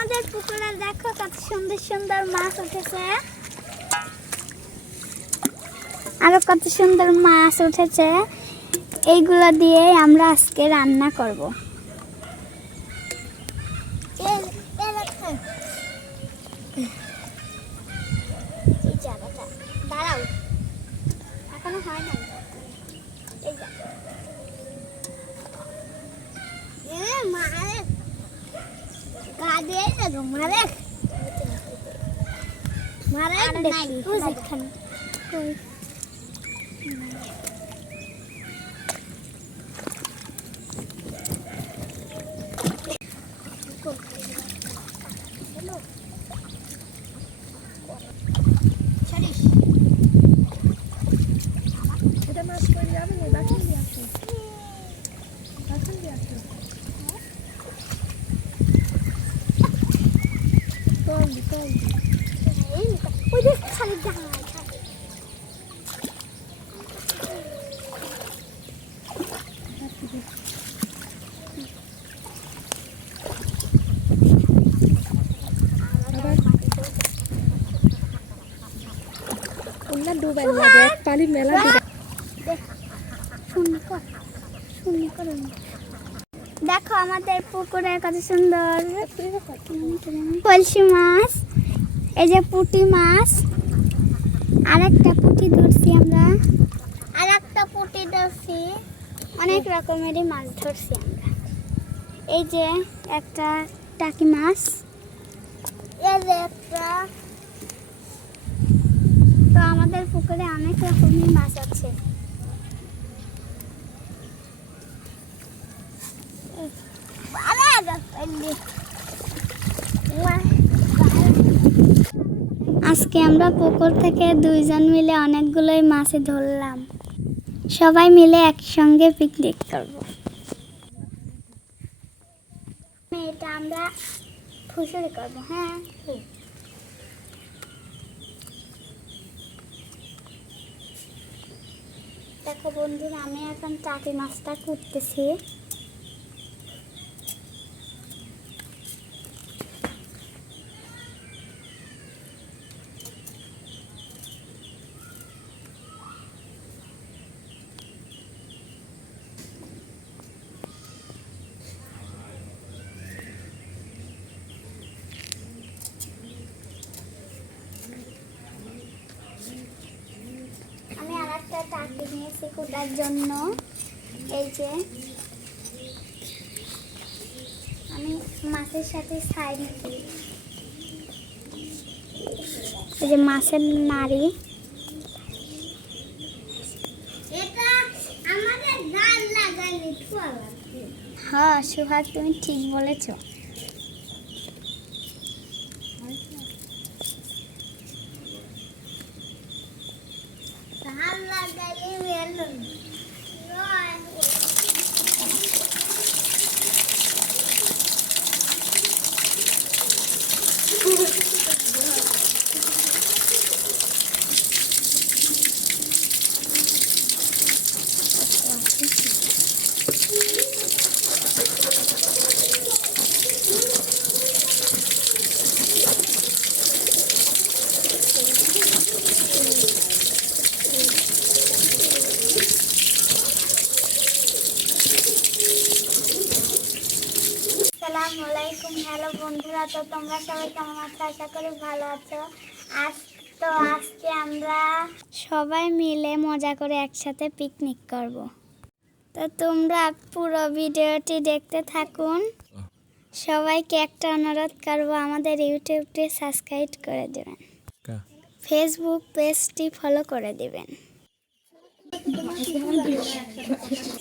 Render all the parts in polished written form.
আমাদের পুকুরে দেখো কত সুন্দর সুন্দর মাছ উঠেছে, আরো কত সুন্দর মাছ উঠেছে। এইগুলো দিয়ে আমরা আজকে রান্না করব। দাঁড়াও, এখনো হয় না। দেখো আমাদের পুকুরে কত সুন্দর কলসি মাছ, এই যে পুঁটি মাছ, আরেকটা পুঁটি ধরছি আমরা, আরেকটা পুঁটি ধরছি, অনেক রকমেরই মাছ ধরছি আমরা। এই যে একটা টাকি মাছ, এই যে একটা। তো আমাদের পুকুরে অনেক রকমের মাছ আছে। আজকে আমরা পুকুর থেকে দুইজন মিলে অনেকগুলোই মাছ ধরলাম। সবাই মিলে একসঙ্গে পিকনিক করব। এটা আমরা ফুসুরি করব। হ্যাঁ, দেখো বন্ধুরা, আমি এখন টাকি মাছটা কুটতেছি। আমি আরেকটা টাকি নিয়েছি কুটার জন্য। এই যে আমি মাছের সাথে ছাই নিচ্ছি, এই যে মাছের নাড়ি। হ্যাঁ সুহাগ, তুমি ঠিক বলেছো। আসসালামুয়ালাইকুম। হ্যালো বন্ধুরা, তো তোমরা সবাই কেমন আছো? আশা করি ভালো আছো। আজকে আমরা সবাই মিলে মজা করে একসাথে পিকনিক করব। তো তোমরা পুরো ভিডিওটি দেখতে থাকুন। সবাইকে একটা অনুরোধ করবো, আমাদের ইউটিউবটি সাবস্ক্রাইব করে দেবেন, ফেসবুক পেজটি ফলো করে দেবেন।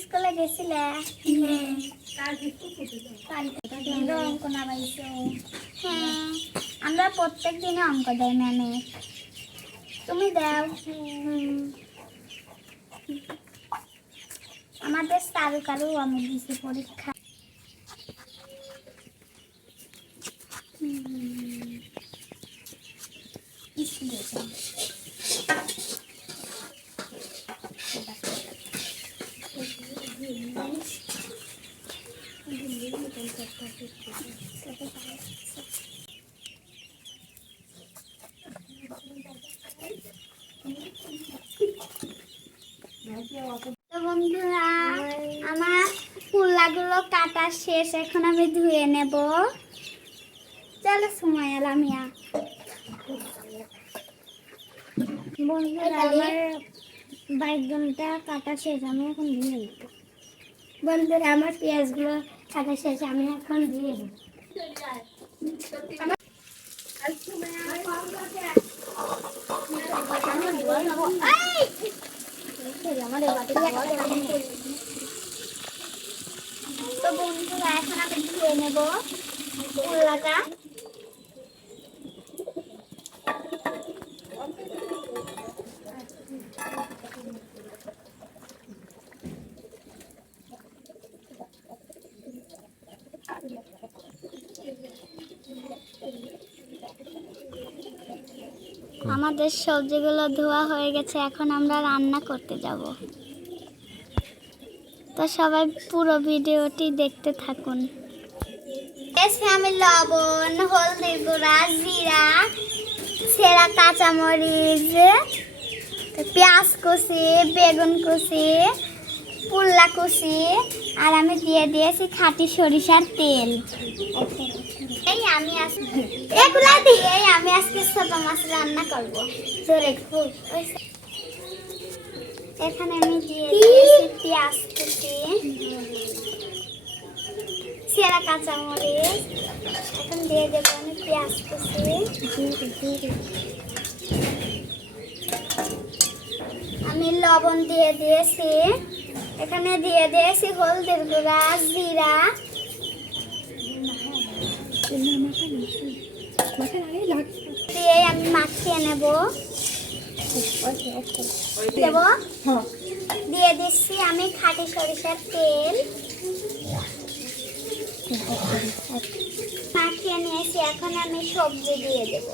স্কুলে গেছিলে? হ্যাঁ, আমরা প্রত্যেক দিনে অঙ্ক দেয় ম্যামে। তুমি দাও? আমাদের কারু আমি দিছি পরীক্ষা। তো বন্ধুরা আমার কুল্লাগুলো কাটা শেষ, এখন আমি ধুয়ে নেব। চলো সময় আলামিয়া। বন্ধুরা আমার বাইগনটা কাটা শেষ, আমি এখন ধুয়ে নেব। বন্ধুরা আমার পেঁয়াজগুলো কাটা শেষ, আমি এখন ধুয়ে নেব। তো বন্ধুরা এখন আমি ধুয়ে নেব কুল্লাটা। আমাদের সবজিগুলো ধোয়া হয়ে গেছে, এখন আমরা রান্না করতে যাব। তো সবাই পুরো ভিডিওটি দেখতে থাকুন। এসে আমি লবণ, হলদি গুঁড়া, জিরা, সেরা কাঁচামরিচ, পেঁয়াজ কুচি, বেগুন কুচি, পুল্লা কুচি, আর আমি দিয়ে দিয়েছি খাঁটি সরিষার তেল। এই আমি এগুলা দিয়ে আমি আজকে ছোট মাছ রান্না করবো। এখানে আমি দিয়ে দিয়েছি পেঁয়াজ কুচি, সেরা কাঁচামরিচ, এখন দিয়ে দেবো আমি পেঁয়াজ কুচি, আমি লবণ দিয়ে দিয়েছি, এখানে দিয়ে দিয়েছি হলদির গুঁড়া, জিরা, দিয়ে আমি মাখিয়ে নেব। দেব, দিয়ে দিচ্ছি আমি খাঁটি সরিষার তেল, মাখিয়ে নিয়েছি। এখন আমি সবজি দিয়ে দেব।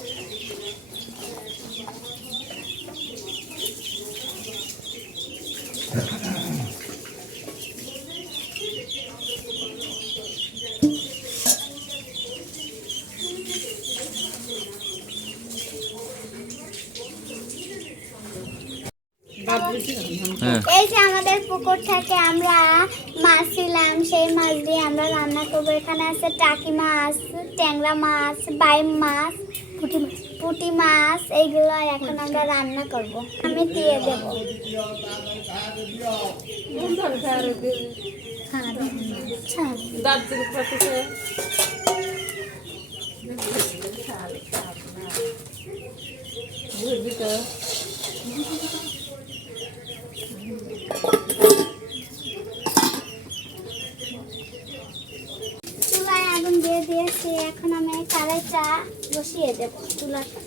এই যে আমাদের পুকুর থেকে আমরা মাছ ছিলাম, সেই মাছ দিয়ে আমরা রান্না করবো। এখানে আছে টাকি মাছ, ট্যাংরা মাছ, বাইম মাছ, পুঁটি মাছ, এইগুলো এখন আমরা রান্না করব। আমি দিয়ে দেব। চুলায় আগুন দিয়ে দিয়েছি, এখন আমি কড়াইটা বসিয়ে দেব চুলাটা।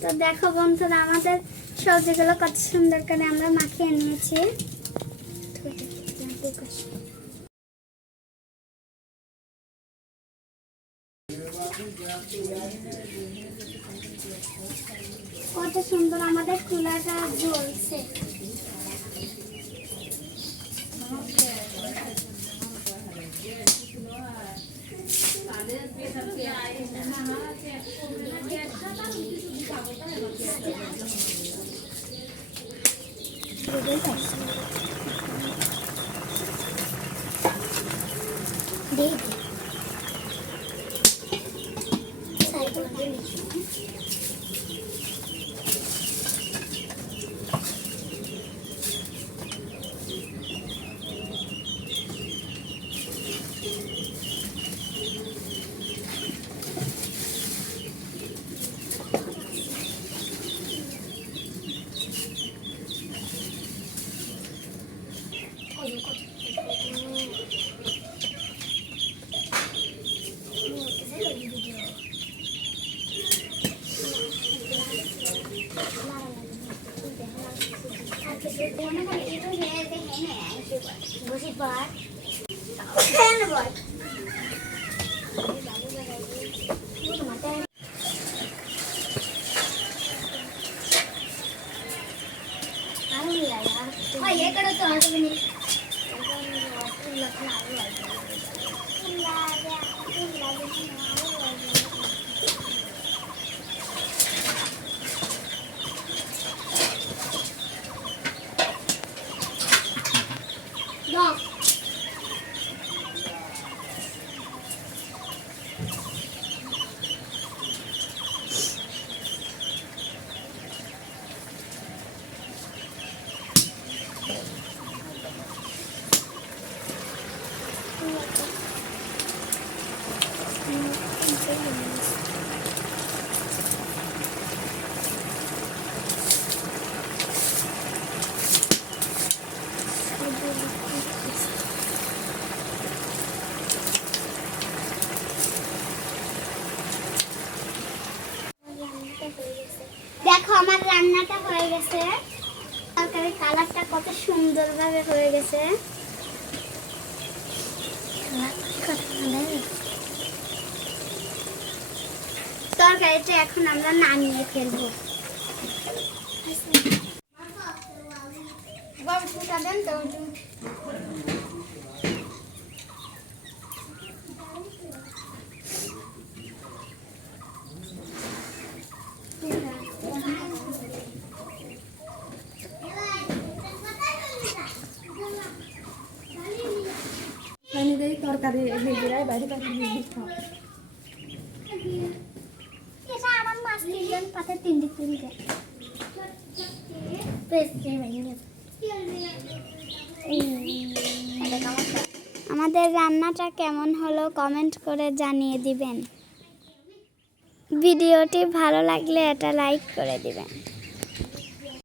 তো দেখো বন্ধুরা আমাদের সবজিগুলো কত সুন্দর করে আমরা মাখিয়ে নিয়েছি। কত সুন্দর আমাদের চুলাটা জ্বলছে। রান্নাটা হয়ে গেছে। তরকারির কালারটা কত সুন্দরভাবে হয়ে গেছে। তরকারিটা এখন আমরা নামিয়ে ফেলবো। দেন তো তরকারি বাইরে এটা আমার মাছ তিনজন পাতে তিনটে আমাদের রান্নাটা কেমন হলো কমেন্ট করে জানিয়ে দিবেন। ভিডিওটি ভালো লাগলে এটা লাইক করে দিবেন।